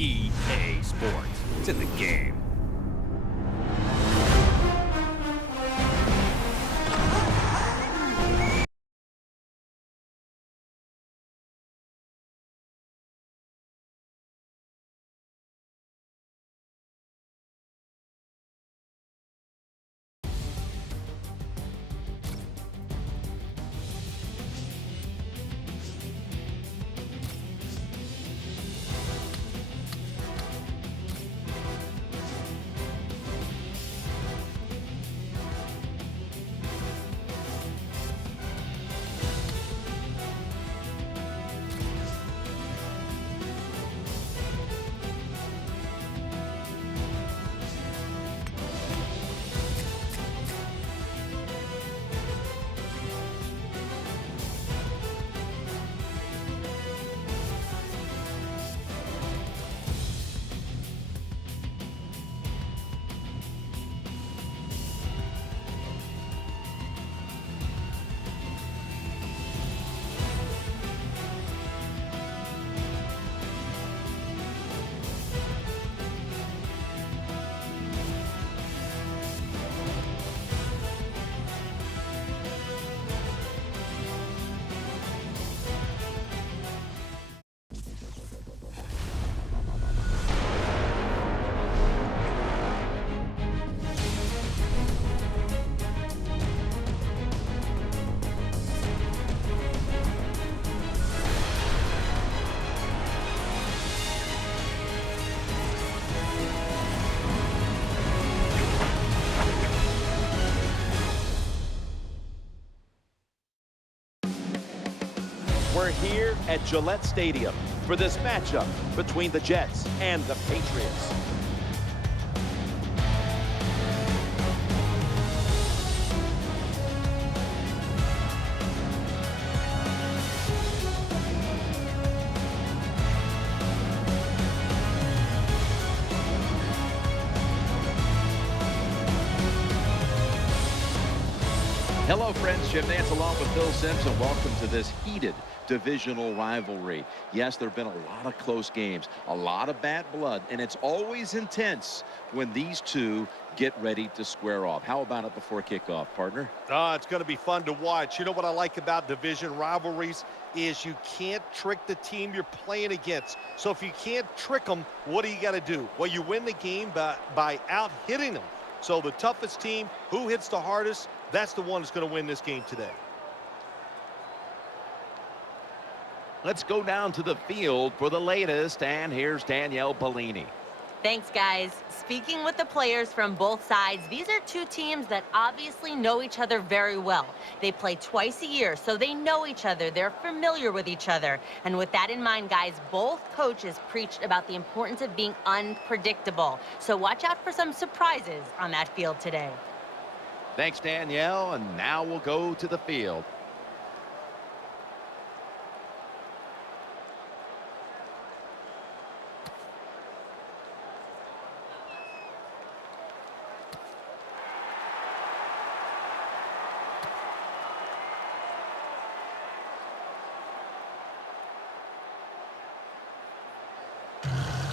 EA Sports. It's in the game. We're here at Gillette Stadium for this matchup between the Jets and the Patriots. Hello, friends. Jim Nance along with Bill Simpson. Welcome to this heated divisional rivalry. Yes, there have been a lot of close games, a lot of bad blood, and it's always intense when these two get ready to square off. How about it before kickoff, partner? It's going to be fun to watch. You know what I like about division rivalries is you can't trick the team you're playing against. So if you can't trick them, what do you got to do? Well, you win the game by out-hitting them. So the toughest team, who hits the hardest, that's the one that's going to win this game today. Let's go down to the field for the latest, and here's Danielle Bellini. Thanks, guys. Speaking with the players from both sides, these are two teams that obviously know each other very well. They play twice a year, so they know each other. They're familiar with each other. And with that in mind, guys, both coaches preached about the importance of being unpredictable. So watch out for some surprises on that field today. Thanks, Danielle, and now we'll go to the field.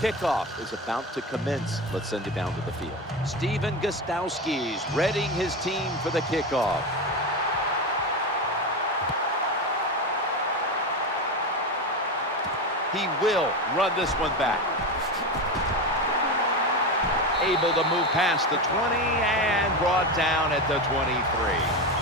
Kickoff is about to commence. Let's send it down to the field. Steven Gostowski's readying his team for the kickoff. He will run this one back. Able to move past the 20 and brought down at the 23.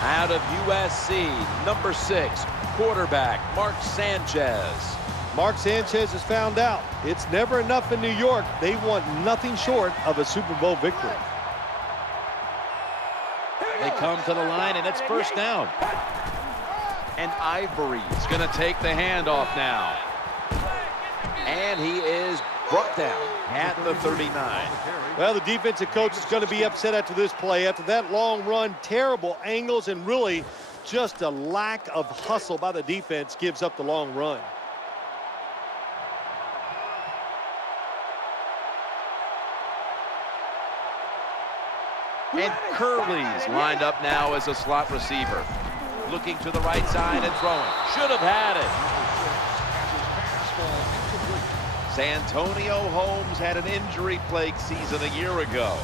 Out of USC, number 6, quarterback Mark Sanchez. Mark Sanchez has found out it's never enough in New York. They want nothing short of a Super Bowl victory. They come to the line, and it's first down. And Ivory's going to take the handoff now. And he is brought down at the 39. Well, the defensive coach is going to be upset after this play. After that long run, terrible angles, and really just a lack of hustle by the defense gives up the long run. And Curley's lined up now as a slot receiver. Looking to the right side and throwing. Should have had it. Santonio Holmes had an injury-plagued season a year ago.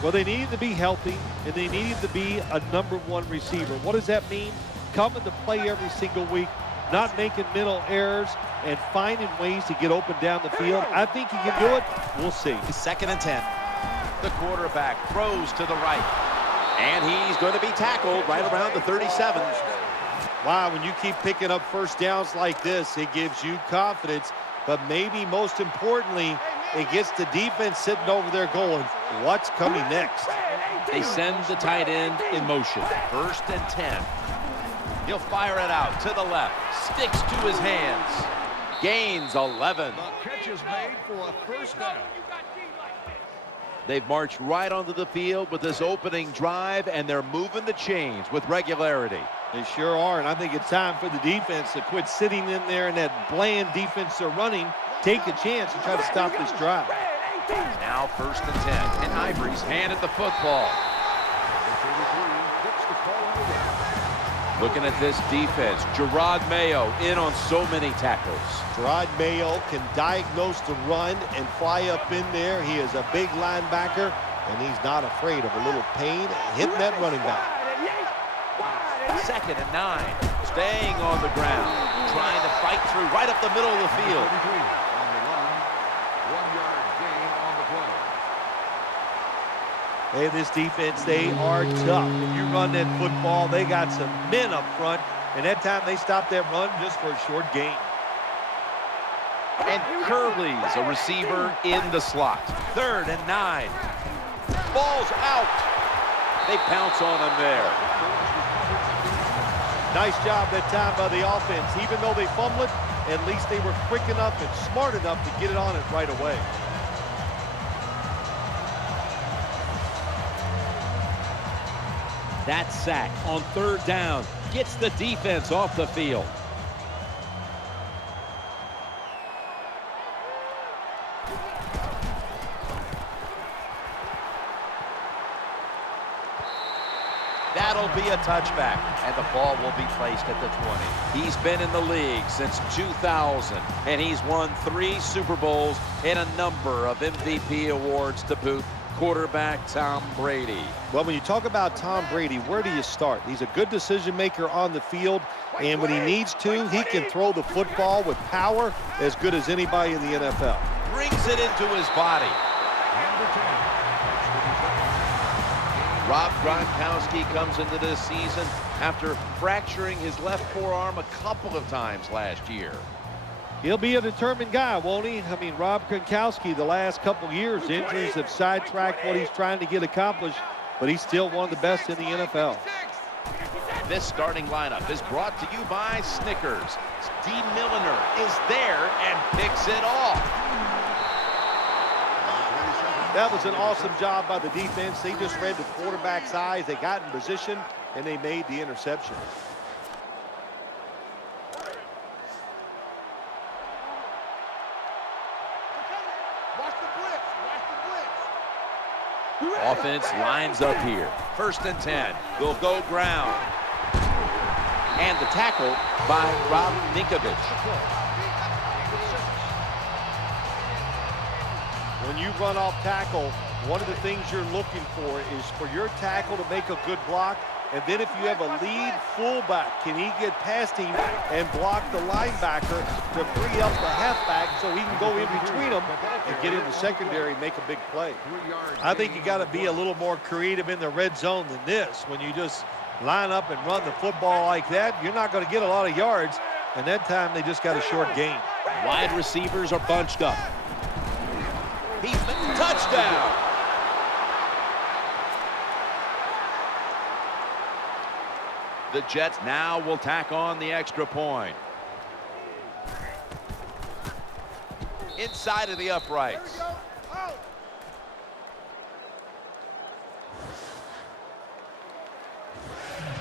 Well, they needed to be healthy, and they needed to be a #1 receiver. What does that mean? Coming to play every single week, not making mental errors, and finding ways to get open down the field. I think he can do it. We'll see. 2nd and 10. The quarterback throws to the right. And he's going to be tackled right around the 37. Wow, when you keep picking up first downs like this, it gives you confidence. But maybe most importantly, it gets the defense sitting over there going, what's coming next? They send the tight end in motion. 1st and 10. He'll fire it out to the left. Sticks to his hands. Gains 11. The catch is made for a first down. They've marched right onto the field with this opening drive, and they're moving the chains with regularity. They sure are, and I think it's time for the defense to quit sitting in there in that bland defense they're running, take a chance and try to stop this drive. Now 1st and 10, and Ivory's handed the football. Looking at this defense, Gerard Mayo in on so many tackles. Gerard Mayo can diagnose the run and fly up in there. He is a big linebacker, and he's not afraid of a little pain hitting that running back. 2nd and 9, staying on the ground, trying to fight through right up the middle of the field. On the line, 1-yard gain on the play. Hey, this defense, they are tough. When you run that football, they got some men up front, and that time they stopped that run just for a short gain. And Curley's a receiver in the slot. 3rd and 9. Ball's out. They pounce on him there. Nice job that time by the offense. Even though they fumbled, at least they were quick enough and smart enough to get it on it right away. That sack on 3rd down gets the defense off the field. That'll be a touchback, and the ball will be placed at the 20. He's been in the league since 2000, and he's won 3 Super Bowls and a number of MVP awards to boot. Quarterback Tom Brady. Well, when you talk about Tom Brady, where do you start? He's a good decision maker on the field, and when he needs to, he can throw the football with power as good as anybody in the NFL. Brings it into his body. Rob Gronkowski comes into this season after fracturing his left forearm a couple of times last year. He'll be a determined guy, won't he? I mean, Rob Gronkowski, the last couple years, injuries have sidetracked what he's trying to get accomplished, but he's still one of the best in the NFL. This starting lineup is brought to you by Snickers. Steve Milliner is there and picks it off. That was an awesome job by the defense. They just read the quarterback's eyes. They got in position, and they made the interception. Offense lines up here. 1st and 10. They'll go ground. And the tackle by Rob Ninkovich. When you run off tackle, one of the things you're looking for is for your tackle to make a good block. And then if you have a lead fullback, can he get past him and block the linebacker to free up the halfback so he can go in between them and get in the secondary and make a big play? I think you got to be a little more creative in the red zone than this. When you just line up and run the football like that, you're not going to get a lot of yards. And that time they just got a short gain. Wide receivers are bunched up. He's been touchdown. The Jets now will tack on the extra point. Inside of the uprights.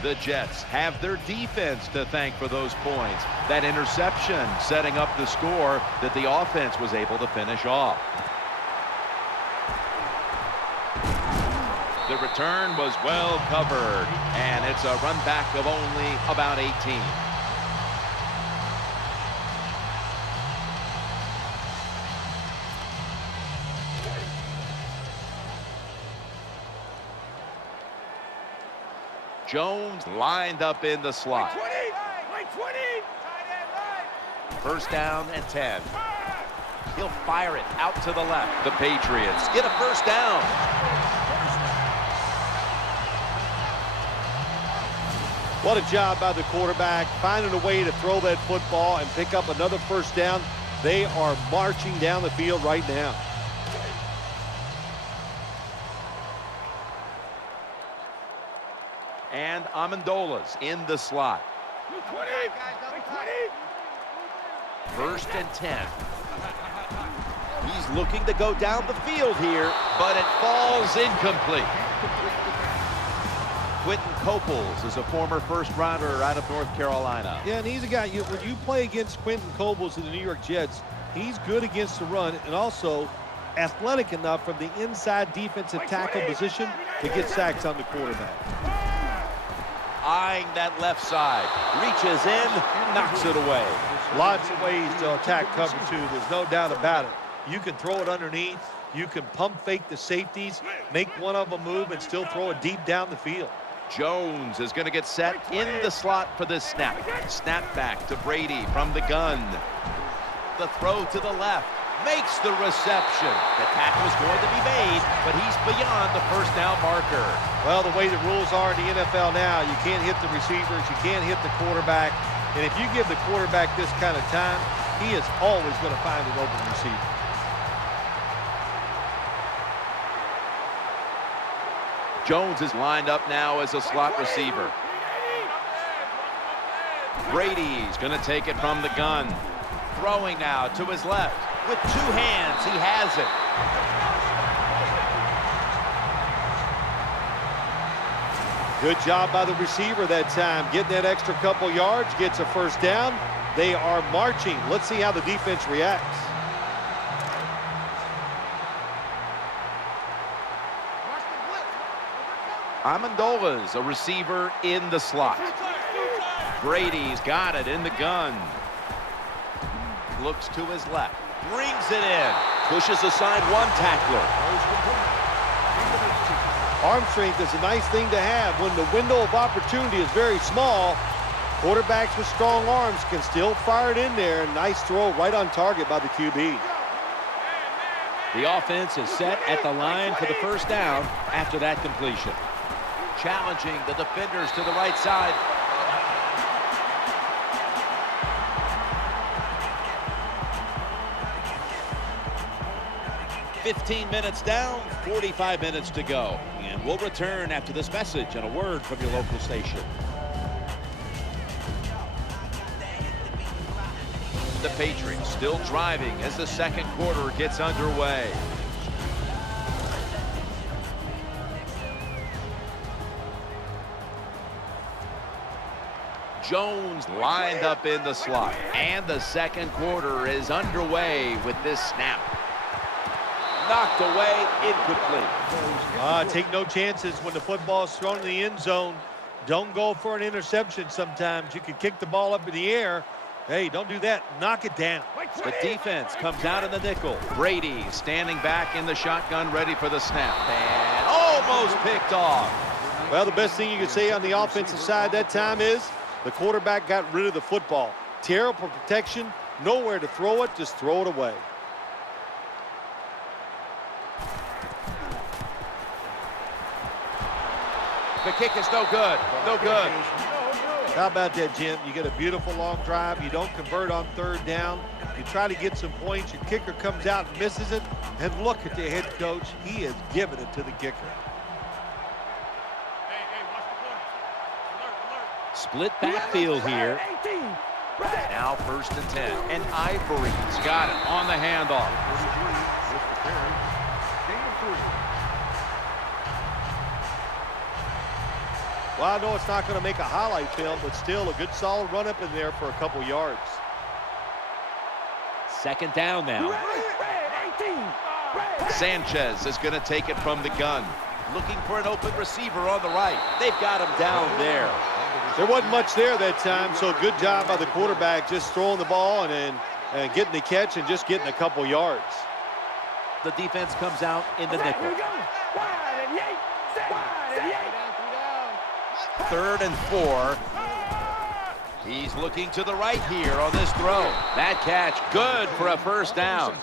The Jets have their defense to thank for those points. That interception setting up the score that the offense was able to finish off. The return was well covered, and it's a run back of only about 18. Jones lined up in the slot. 20. First down and 10. He'll fire it out to the left. The Patriots get a first down. What a job by the quarterback, finding a way to throw that football and pick up another first down. They are marching down the field right now. And Amendola's in the slot. 20. First and 10. He's looking to go down the field here, but it falls incomplete. Quentin Coples is a former first-rounder out of North Carolina. Yeah, and he's a guy, when you play against Quentin Coples of the New York Jets, he's good against the run and also athletic enough from the inside defensive tackle position to get sacks on the quarterback. Eyeing that left side, reaches in, knocks it away. Lots of ways to attack cover two. There's no doubt about it. You can throw it underneath. You can pump fake the safeties, make one of them move, and still throw it deep down the field. Jones is going to get set in the slot for this snap. Snap back to Brady from the gun. The throw to the left, makes the reception. The tackle is going to be made, but he's beyond the first down marker. Well, the way the rules are in the NFL now, you can't hit the receivers, you can't hit the quarterback. And if you give the quarterback this kind of time, he is always going to find an open receiver. Jones is lined up now as a slot receiver. Brady's going to take it from the gun. Throwing now to his left. With two hands, he has it. Good job by the receiver that time. Getting that extra couple yards, gets a first down. They are marching. Let's see how the defense reacts. Amendola's a receiver in the slot. Brady's got it in the gun. Looks to his left. Brings it in. Pushes aside one tackler. Arm strength is a nice thing to have when the window of opportunity is very small. Quarterbacks with strong arms can still fire it in there. Nice throw right on target by the QB. The offense is set at the line for the first down after that completion. Challenging the defenders to the right side. "15 minutes down, 45 minutes to go." And we'll return after this message and a word from your local station. The Patriots still driving as the second quarter gets underway. Jones lined up in the slot, and the second quarter is underway with this snap. Knocked away, incomplete. Take no chances when the football is thrown in the end zone. Don't go for an interception sometimes. You can kick the ball up in the air. Hey, don't do that. Knock it down. The defense comes out in the nickel. Brady standing back in the shotgun, ready for the snap. And almost picked off. Well, the best thing you can say on the offensive side that time is the quarterback got rid of the football. Terrible protection, nowhere to throw it, just throw it away. The kick is no good. No good. How about that, Jim? You get a beautiful long drive. You don't convert on third down. You try to get some points. Your kicker comes out and misses it. And look at the head coach. He has given it to the kicker. Split backfield here. Now first and 10. And Ivory's got it on the handoff. Well, I know it's not going to make a highlight film, but still a good solid run up in there for a couple yards. Second down now. Sanchez is going to take it from the gun. Looking for an open receiver on the right. They've got him down there. There wasn't much there that time, so good job by the quarterback just throwing the ball and getting the catch and just getting a couple yards. The defense comes out in the nickel. 3rd and 4. He's looking to the right here on this throw. That catch, good for a first down.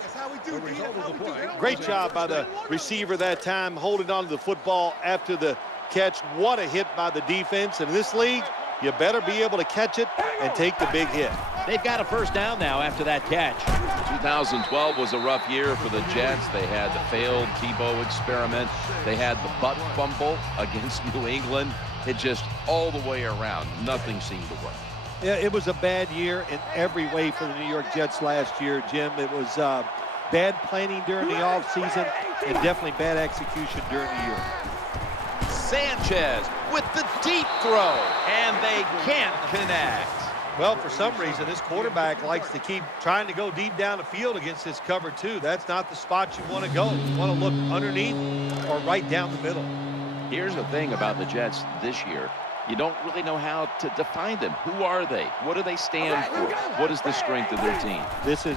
Great job by the receiver that time, holding on to the football after the catch. What a hit by the defense. And in this league, you better be able to catch it and take the big hit. They've got a first down now after that catch. 2012 was a rough year for the Jets. They had the failed Tebow experiment. They had the butt fumble against New England. It just all the way around, nothing seemed to work. Yeah, it was a bad year in every way for the New York Jets last year, Jim. It was bad planning during the offseason and definitely bad execution during the year. Sanchez with the deep throw, and they can't connect. Well, for some reason, this quarterback likes to keep trying to go deep down the field against this cover two. That's not the spot you want to go. You want to look underneath or right down the middle. Here's the thing about the Jets this year. You don't really know how to define them. Who are they? What do they stand for? What is the strength of their team? This is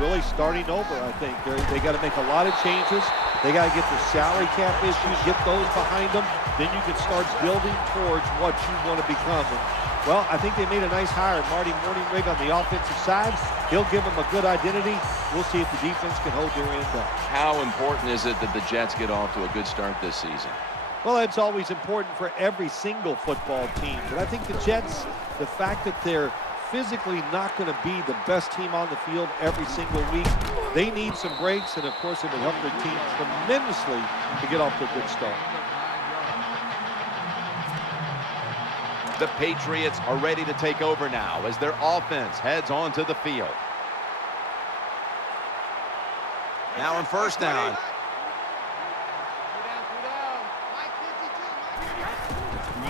really starting over, I think. They got to make a lot of changes. They got to get the salary cap issues, get those behind them. Then you can start building towards what you want to become. And, well, I think they made a nice hire. Marty Morningwig on the offensive side. He'll give them a good identity. We'll see if the defense can hold their end up. How important is it that the Jets get off to a good start this season? Well, it's always important for every single football team. But I think the Jets, the fact that they're physically not going to be the best team on the field every single week, they need some breaks. And, of course, it would help their team tremendously to get off to a good start. The Patriots are ready to take over now as their offense heads onto the field. Now on first down.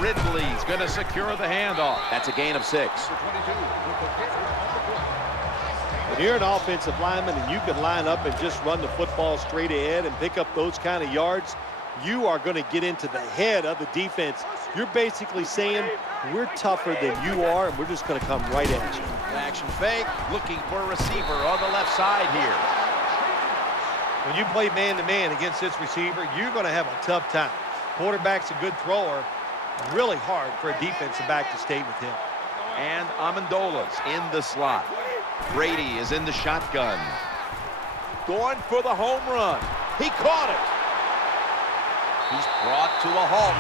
Ridley's going to secure the handoff. That's a gain of 6. When you're an offensive lineman and you can line up and just run the football straight ahead and pick up those kind of yards, you are going to get into the head of the defense. You're basically saying, we're tougher than you are, and we're just going to come right at you. Action fake, looking for a receiver on the left side here. When you play man-to-man against this receiver, you're going to have a tough time. Quarterback's a good thrower. Really hard for a defensive back to stay with him. And Amendola's in the slot. Brady is in the shotgun. Going for the home run. He caught it. He's brought to a halt.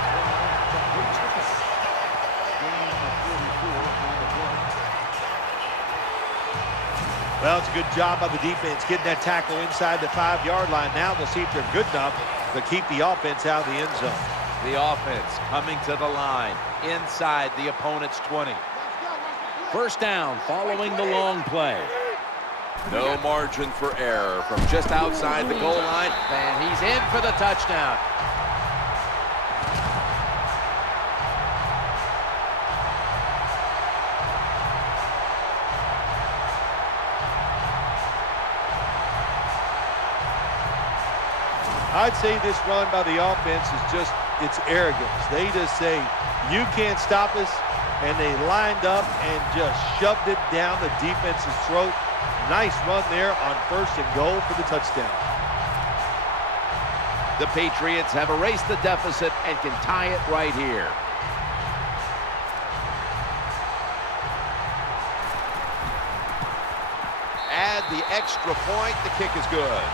Well, it's a good job by the defense getting that tackle inside the 5-yard line. Now they'll see if they're good enough to keep the offense out of the end zone. The offense coming to the line inside the opponent's 20. First down following the long play. No margin for error from just outside the goal line, and he's in for the touchdown. I'd say this run by the offense is just, it's arrogance. They just say, you can't stop us, and they lined up and just shoved it down the defense's throat. Nice run there on 1st and goal for the touchdown. The Patriots have erased the deficit and can tie it right here. Add the extra point, the kick is good.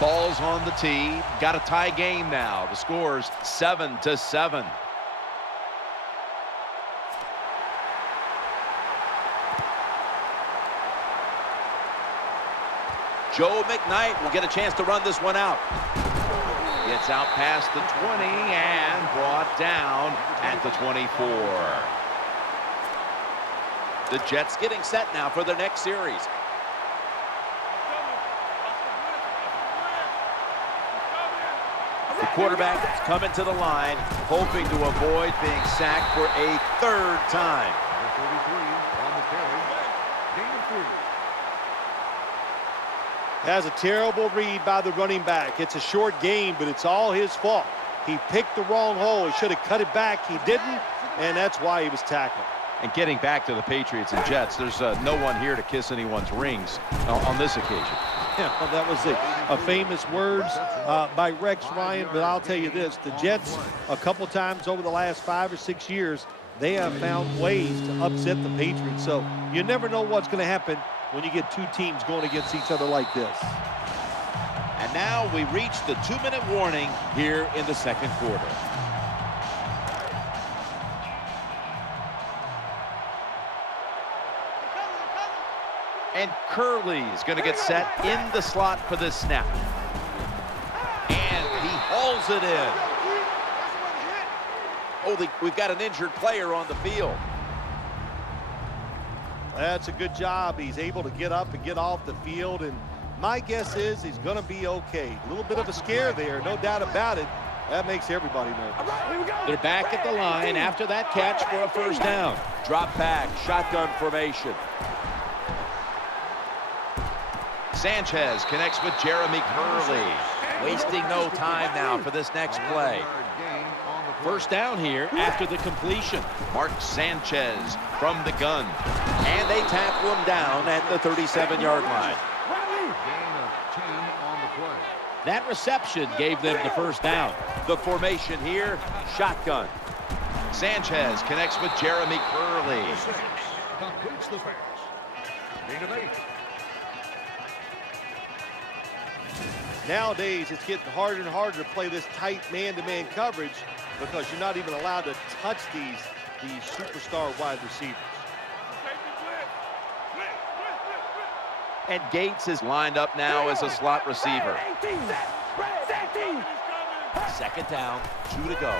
Ball's on the tee. Got a tie game now. The score's 7-7. Joe McKnight will get a chance to run this one out. Gets out past the 20 and brought down at the 24. The Jets getting set now for their next series. The quarterback is coming to the line, hoping to avoid being sacked for a 3rd time. Number 33 on the carry. Gain of 3. Has a terrible read by the running back. It's a short game, but it's all his fault. He picked the wrong hole. He should have cut it back. He didn't, and that's why he was tackled. And getting back to the Patriots and Jets, there's no one here to kiss anyone's rings on this occasion. Yeah, well, that was of famous words by Rex Ryan, but I'll tell you this, the Jets, a couple times over the last 5 or 6 years, they have found ways to upset the Patriots. So you never know what's going to happen when you get two teams going against each other like this. And now we reach the 2-minute warning here in the second quarter. And Curley's going to get set in the slot for this snap. And he hauls it in. Oh, we've got an injured player on the field. That's a good job. He's able to get up and get off the field, and my guess is he's going to be okay. A little bit of a scare there, no doubt about it. That makes everybody nervous. They're back at the line after that catch for a first down. Drop back, shotgun formation. Sanchez connects with Jeremy Curley. Wasting no time now for this next play. First down here after the completion. Mark Sanchez from the gun. And they tackle him down at the 37-yard line. Gain of 10 on the play. That reception gave them the first down. The formation here, shotgun. Sanchez connects with Jeremy Curley. Completes the pass. Gain of 8. Nowadays, it's getting harder and harder to play this tight man-to-man coverage because you're not even allowed to touch these superstar wide receivers. And Gates is lined up now as a slot receiver. Second down, 2 to go.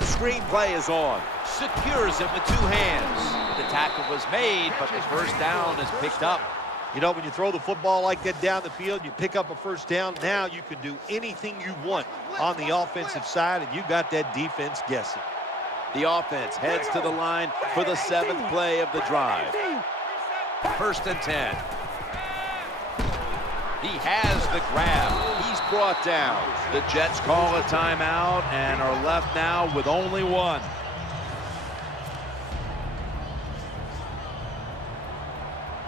Screen play is on. Secures him with 2 hands. The tackle was made, but the first down is picked up. You know, when you throw the football like that down the field, you pick up a first down. Now you can do anything you want on the offensive side, and you got that defense guessing. The offense heads to the line for the 7th play of the drive. 1st and 10. He has the grab. He's brought down. The Jets call a timeout and are left now with only one.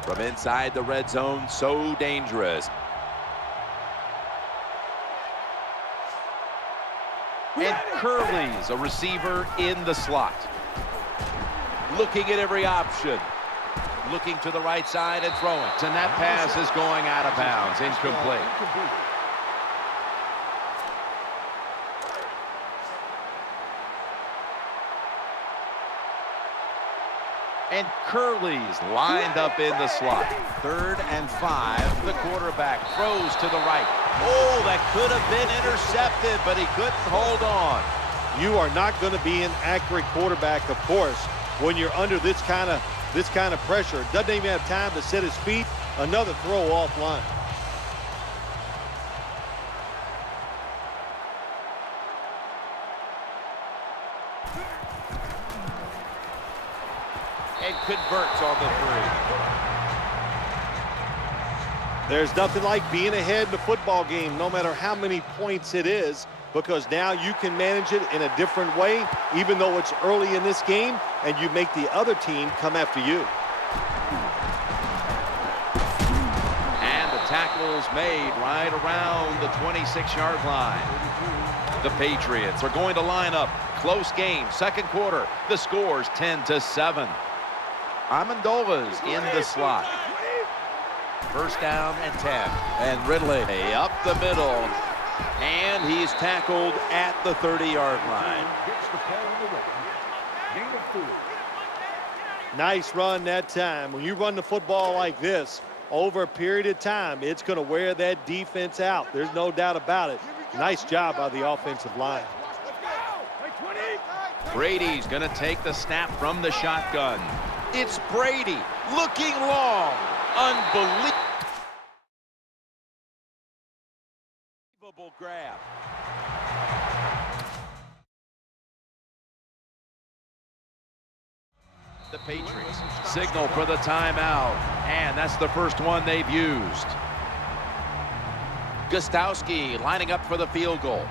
From inside the red zone, so dangerous. And Curley's a receiver in the slot. Looking at every option. Looking to the right side and throwing. And that pass is going out of bounds. Incomplete. And Curley's lined up in the slot. 3rd and 5. The quarterback throws to the right. Oh, that could have been intercepted, but he couldn't hold on. You are not going to be an accurate quarterback, of course, when you're under this kind of pressure. Doesn't even have time to set his feet. Another throw offline. And converts on the 3. There's nothing like being ahead in a football game, no matter how many points it is, because now you can manage it in a different way, even though it's early in this game, and you make the other team come after you. And the tackle's made right around the 26-yard line. The Patriots are going to line up. Close game, second quarter. The score's 10-7. Amendola's in the slot. 1st down and 10. And Ridley up the middle. And he's tackled at the 30-yard line. Gets the ball on the way. Gain of 4. Nice run that time. When you run the football like this, over a period of time, it's going to wear that defense out. There's no doubt about it. Nice job by the offensive line. Brady's going to take the snap from the shotgun. It's Brady looking long. Unbelievable grab. The Patriots signal for the timeout, and that's the first one they've used. Gostowski lining up for the field goal.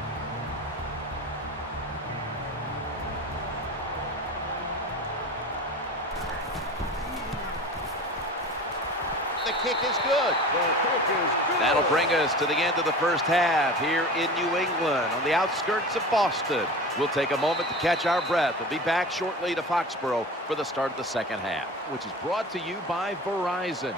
The kick is good. The kick is good. That'll bring us to the end of the first half here in New England on the outskirts of Boston. We'll take a moment to catch our breath. We'll be back shortly to Foxborough for the start of the second half. Which is brought to you by Verizon.